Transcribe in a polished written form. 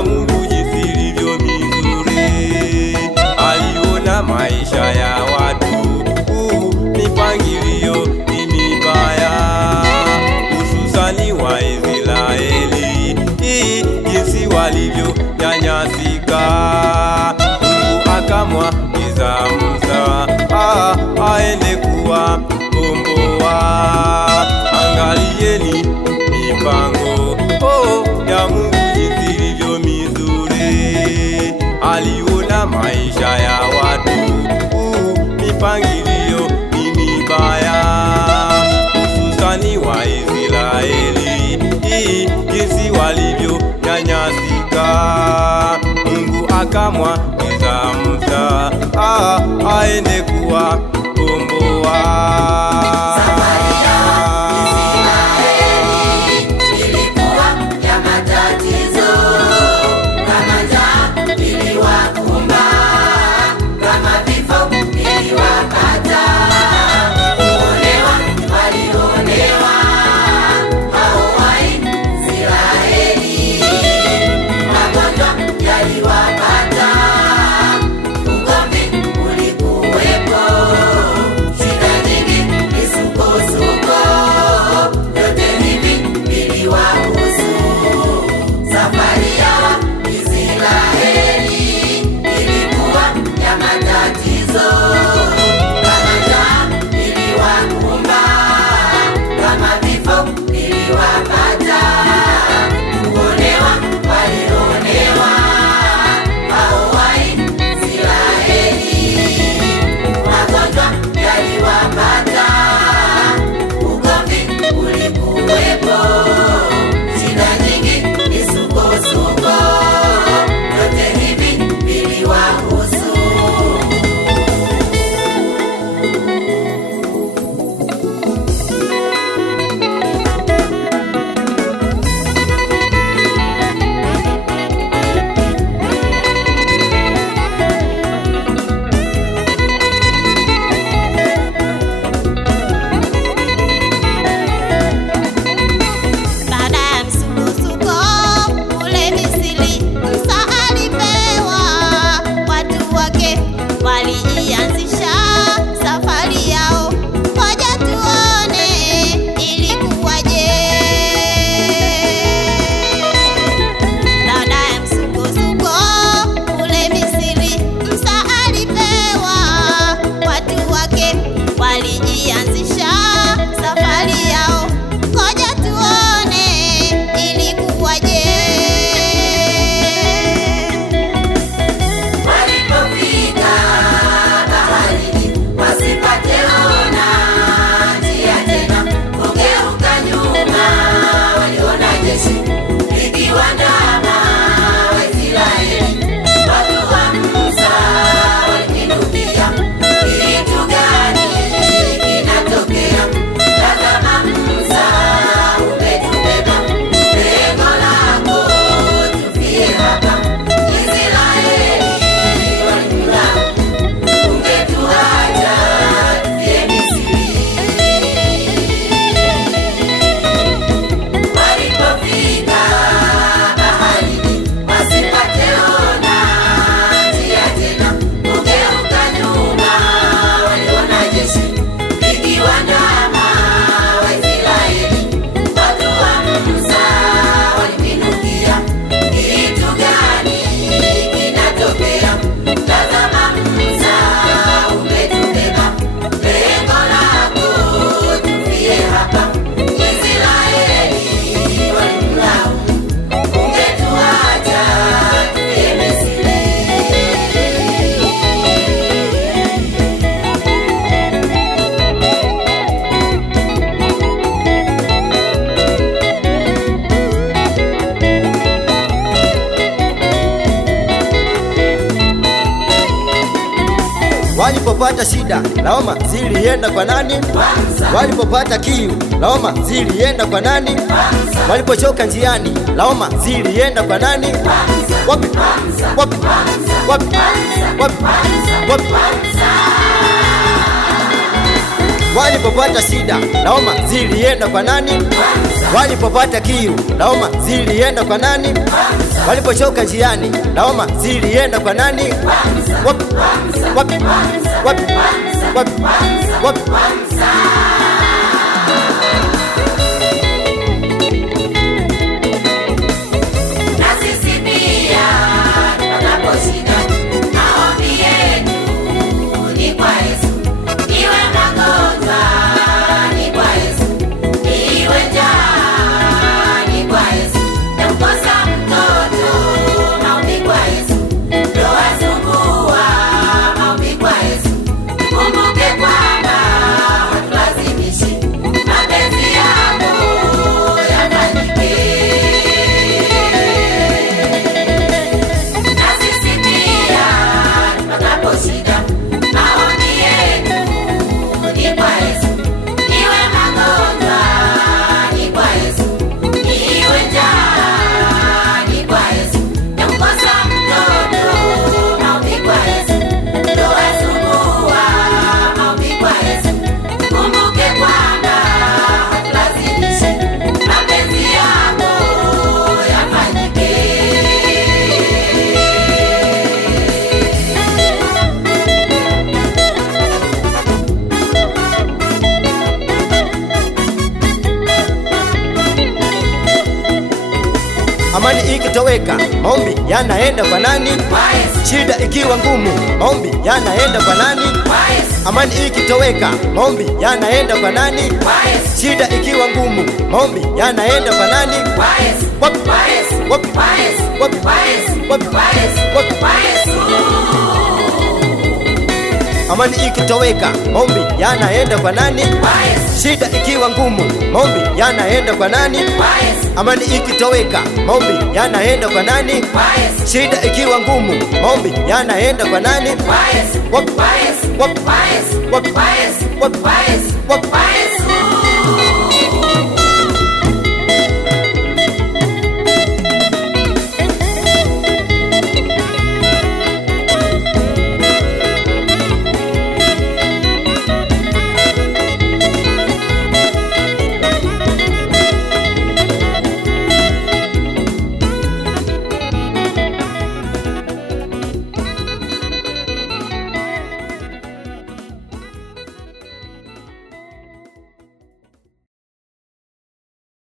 ya Mungu jinsi ilivyo mizuri. Aliona maisha ya watu, mipangilio ni mibaya, hususani wa Israeli, jinsi walivyo nyanyasika. Mungu akamwagiza Musa aende kuwakomboa. Angalieni mipango ya Mungu jinsi ilivyo mizuri. Aliona maisha ya watu, mipangilio ni mibaya, hususani wa Israeli, jinsi walivyo nyanyasika. Mungu akamwagiza Musa aende kuwakomboa. Walipopata shida, lawama zilienda kwa nani? Walipopata kiu, lawama zilienda kwa nani? Walipochoka njiani, lawama zilienda kwa nani? Wapi? Wapi? Wapi? Wapi? Wapi? Walipopata shida, lawama zilienda kwa nani? walipopata kiu, lawama zilienda kwa nani? Walipochoka njiani, lawama zilienda kwa nani? Wapi? Wapi? Wapi? Wapi? Wapi? Amani ikitoweka, maombi yanaenda kwa nani? Shida ikiwa ngumu, maombi yanaenda kwa nani? Amani ikitoweka, maombi yanaenda kwa nani? Shida ikiwa ngumu, maombi yanaenda kwa nani? Wapi? Wapi? Wapi? Wapi? Wapi? Amani ikitoweka, maombi yanaenda kwa nani? Shida ikiwa ngumu, maombi yanaenda kwa nani? Amani ikitoweka, maombi yanaenda kwa nani? Shida ikiwa ngumu, maombi yanaenda kwa nani? Wapi? Wapi? Wapi? Wapi? Wapi?